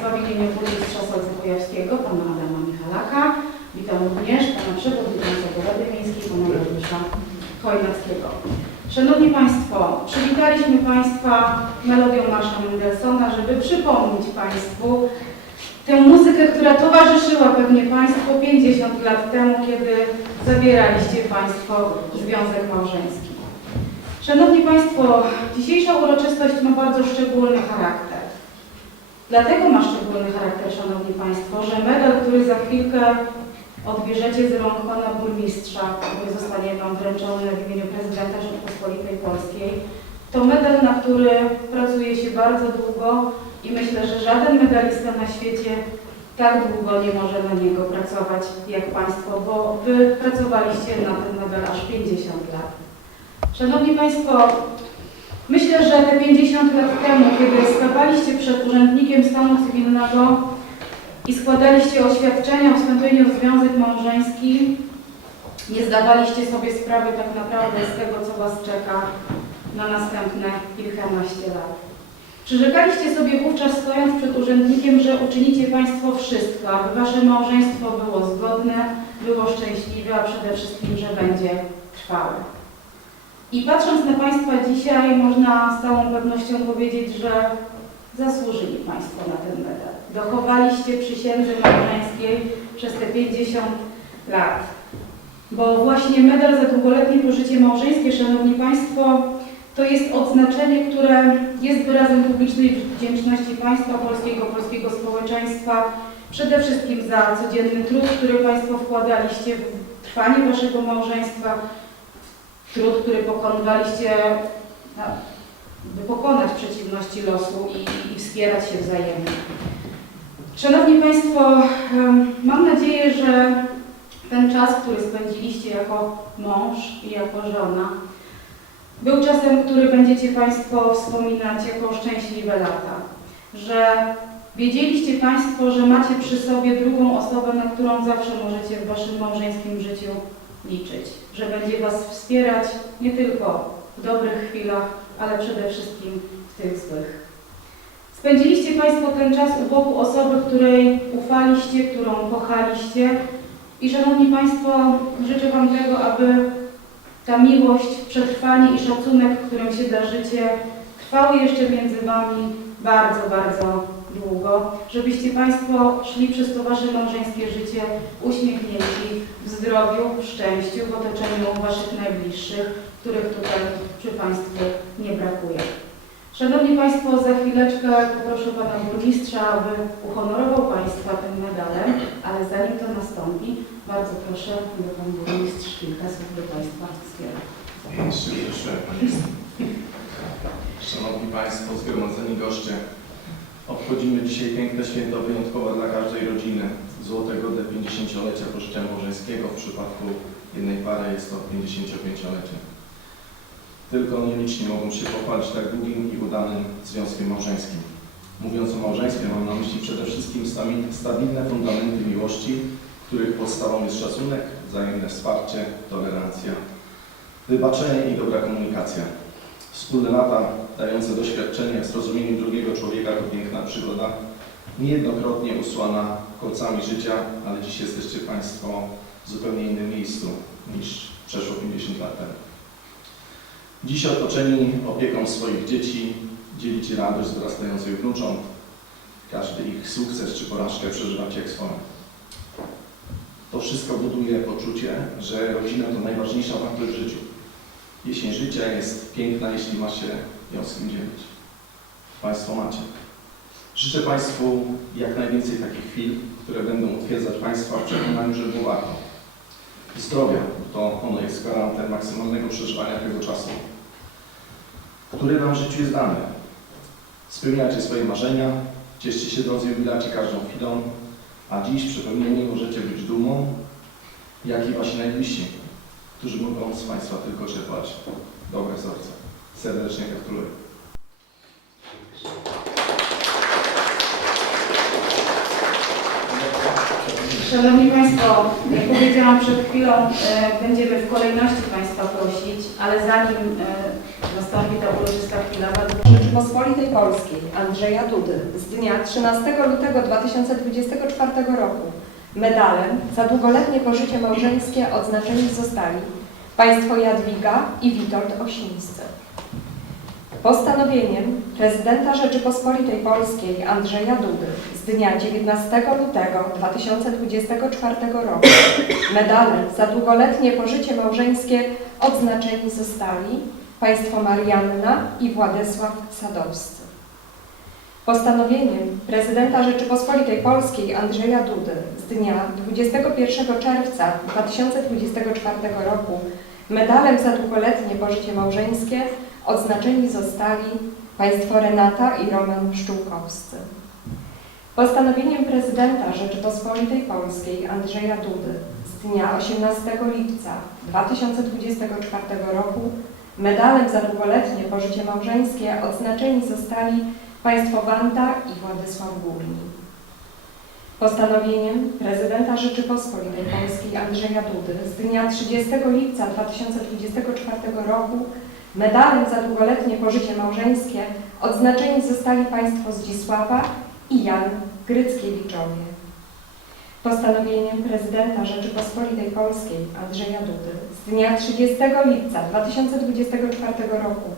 Państwa w imieniu burmistrza Solca Kujawskiego, Pana Adama Michalaka. Witam również Pana Przewodniczącego Rady Miejskiej, Pana Dariusza Chojnackiego. Szanowni Państwo, przywitaliśmy Państwa melodią Marsza Mendelssohna, żeby przypomnieć Państwu tę muzykę, która towarzyszyła pewnie Państwu 50 lat temu, kiedy zawieraliście Państwo związek małżeński. Szanowni Państwo, dzisiejsza uroczystość ma bardzo szczególny charakter. Dlatego ma szczególny charakter, Szanowni Państwo, że medal, który za chwilkę odbierzecie z rąk Pana Burmistrza, który zostanie Wam wręczony w imieniu Prezydenta Rzeczpospolitej Polskiej, to medal, na który pracuje się bardzo długo i myślę, że żaden medalista na świecie tak długo nie może na niego pracować jak Państwo, bo Wy pracowaliście na ten medal aż 50 lat. Szanowni Państwo, myślę, że te 50 lat temu, kiedy stawaliście przed urzędnikiem stanu cywilnego i składaliście oświadczenia o wstąpieniu w związek małżeński, nie zdawaliście sobie sprawy tak naprawdę z tego, co Was czeka na następne kilkanaście lat. Przyrzekaliście sobie wówczas stojąc przed urzędnikiem, że uczynicie Państwo wszystko, aby Wasze małżeństwo było zgodne, było szczęśliwe, a przede wszystkim, że będzie trwałe. I patrząc na Państwa dzisiaj, można z całą pewnością powiedzieć, że zasłużyli Państwo na ten medal. Dochowaliście przysiędzy małżeńskiej przez te 50 lat. Bo właśnie medal za długoletnie pożycie małżeńskie, Szanowni Państwo, to jest odznaczenie, które jest wyrazem publicznej wdzięczności państwa polskiego, polskiego społeczeństwa, przede wszystkim za codzienny trud, który Państwo wkładaliście w trwanie Waszego małżeństwa, trud, który pokonywaliście, no, by pokonać przeciwności losu i, i wspierać się wzajemnie. Szanowni Państwo, mam nadzieję, że ten czas, który spędziliście jako mąż i jako żona, był czasem, który będziecie Państwo wspominać jako szczęśliwe lata. Że wiedzieliście Państwo, że macie przy sobie drugą osobę, na którą zawsze możecie w Waszym małżeńskim życiu liczyć. Że będzie Was wspierać nie tylko w dobrych chwilach, ale przede wszystkim w tych złych. Spędziliście Państwo ten czas u boku osoby, której ufaliście, którą kochaliście i Szanowni Państwo, życzę Wam tego, aby ta miłość, przetrwanie i szacunek, którym się darzycie, trwały jeszcze między Wami bardzo, bardzo długo, żebyście Państwo szli przez to Wasze małżeńskie życie uśmiechnięci, w zdrowiu, w szczęściu, w otoczeniu Waszych najbliższych, których tutaj przy Państwu nie brakuje. Szanowni Państwo, za chwileczkę poproszę Pana Burmistrza, aby uhonorował Państwa tym medalem, ale zanim to nastąpi, bardzo proszę, by Pan Burmistrz kilka słów do Państwa skierował. Państwo. Szanowni Państwo, zgromadzeni goście, obchodzimy dzisiaj piękne święto wyjątkowe dla każdej rodziny. Złotego do 50-lecia pożycia małżeńskiego. W przypadku jednej pary jest to 55-lecie. Tylko nieliczni mogą się pochwalić tak długim i udanym związkiem małżeńskim. Mówiąc o małżeństwie, mam na myśli przede wszystkim stabi- stabilne fundamenty miłości, których podstawą jest szacunek, wzajemne wsparcie, tolerancja, wybaczenie i dobra komunikacja. Wspólne lata dające doświadczenie w zrozumieniu drugiego człowieka to piękna przygoda, niejednokrotnie usłana kolcami życia, ale dziś jesteście Państwo w zupełnie innym miejscu niż przeszło 50 lat temu. Dziś otoczeni opieką swoich dzieci dzielicie radość z wzrastających wnucząt. Każdy ich sukces czy porażkę przeżywacie jak swoją. To wszystko buduje poczucie, że rodzina to najważniejsza wartość w życiu. Jesień życia jest piękna, jeśli ma się kim dzielić. Państwo macie. Życzę Państwu jak najwięcej takich chwil, które będą utwierdzać Państwa w przekonaniu, że było warto. Zdrowia, to ono jest gwarantem maksymalnego przeżywania tego czasu, który nam w życiu jest dany. Spełniacie swoje marzenia, cieszcie się drodzy jubilaci każdą chwilą, a dziś przepełnieni możecie być dumą, jak i Wasi najbliżsi, którzy mogą z Państwa tylko czerpać dobre wzorce. Serdecznie gratuluję. Szanowni Państwo, jak powiedziałam przed chwilą, e, będziemy w kolejności zaprosić, ale zanim e, nastąpi ta uroczysta chwila, bardzo Rzeczypospolitej Polskiej Andrzeja Dudy z dnia 13 lutego 2024 roku medalem za długoletnie pożycie małżeńskie odznaczeni zostali państwo Jadwiga i Witold Osińscy. Postanowieniem prezydenta Rzeczypospolitej Polskiej Andrzeja Dudy z dnia 19 lutego 2024 roku medalem za długoletnie pożycie małżeńskie odznaczeni zostali państwo Marianna i Władysław Sadowscy. Postanowieniem prezydenta Rzeczypospolitej Polskiej Andrzeja Dudy z dnia 21 czerwca 2024 roku medalem za długoletnie pożycie małżeńskie odznaczeni zostali państwo Renata i Roman Pszczółkowscy. Postanowieniem prezydenta Rzeczypospolitej Polskiej Andrzeja Dudy z dnia 18 lipca 2024 roku medalem za długoletnie pożycie małżeńskie odznaczeni zostali państwo Wanda i Władysław Górni. Postanowieniem prezydenta Rzeczypospolitej Polskiej Andrzeja Dudy z dnia 30 lipca 2024 roku medalem za długoletnie pożycie małżeńskie odznaczeni zostali państwo Zdzisława i Jan Gryckiewiczowie. Postanowieniem prezydenta Rzeczypospolitej Polskiej Andrzeja Dudy z dnia 30 lipca 2024 roku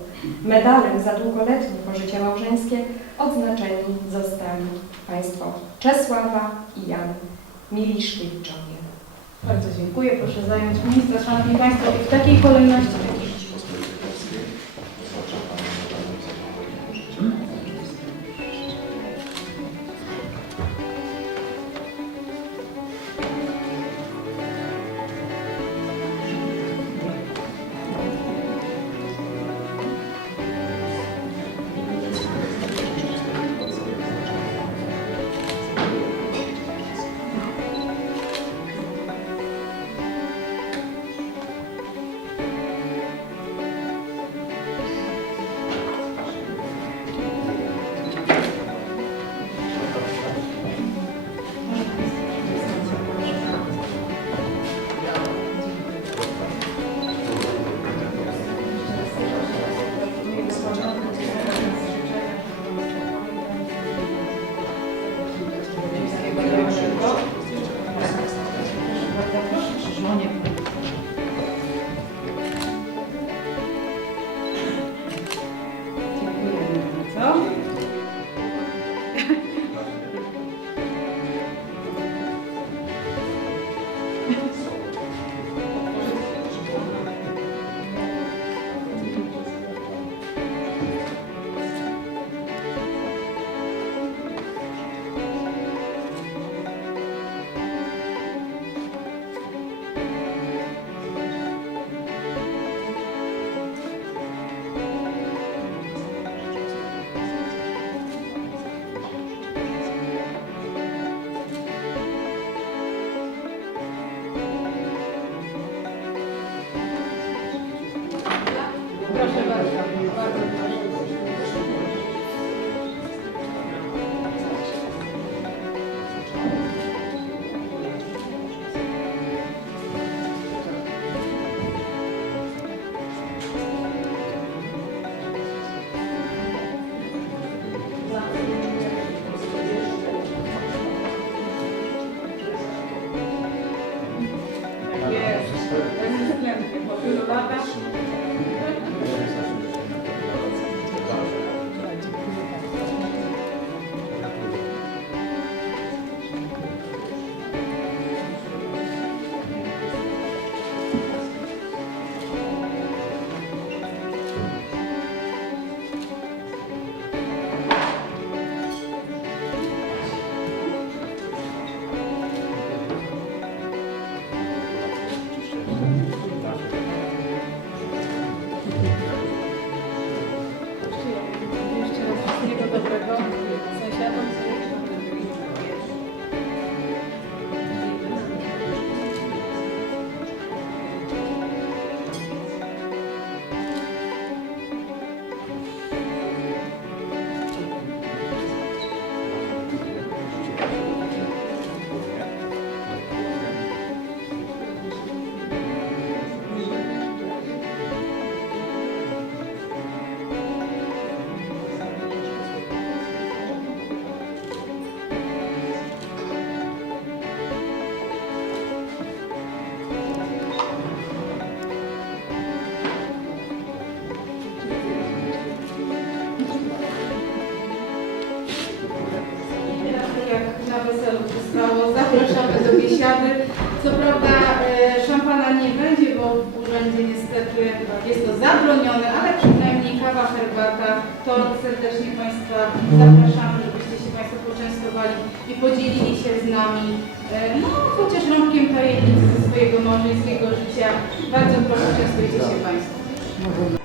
medalem za długoletnie pożycie małżeńskie odznaczeni zostali państwo Czesława i Jan Miliszkiewiczowie. Bardzo dziękuję. Proszę zająć miejsca. Szanowni Państwo, w takiej kolejności, Co prawda e, szampana nie będzie, bo w urzędzie niestety jest to zabronione, ale przynajmniej kawa, herbata, tort serdecznie Państwa zapraszamy, żebyście się Państwo poczęstowali i podzielili się z nami, e, no chociaż rąbkiem tajemnicy ze swojego małżeńskiego życia. Bardzo proszę, częstujcie się Państwo.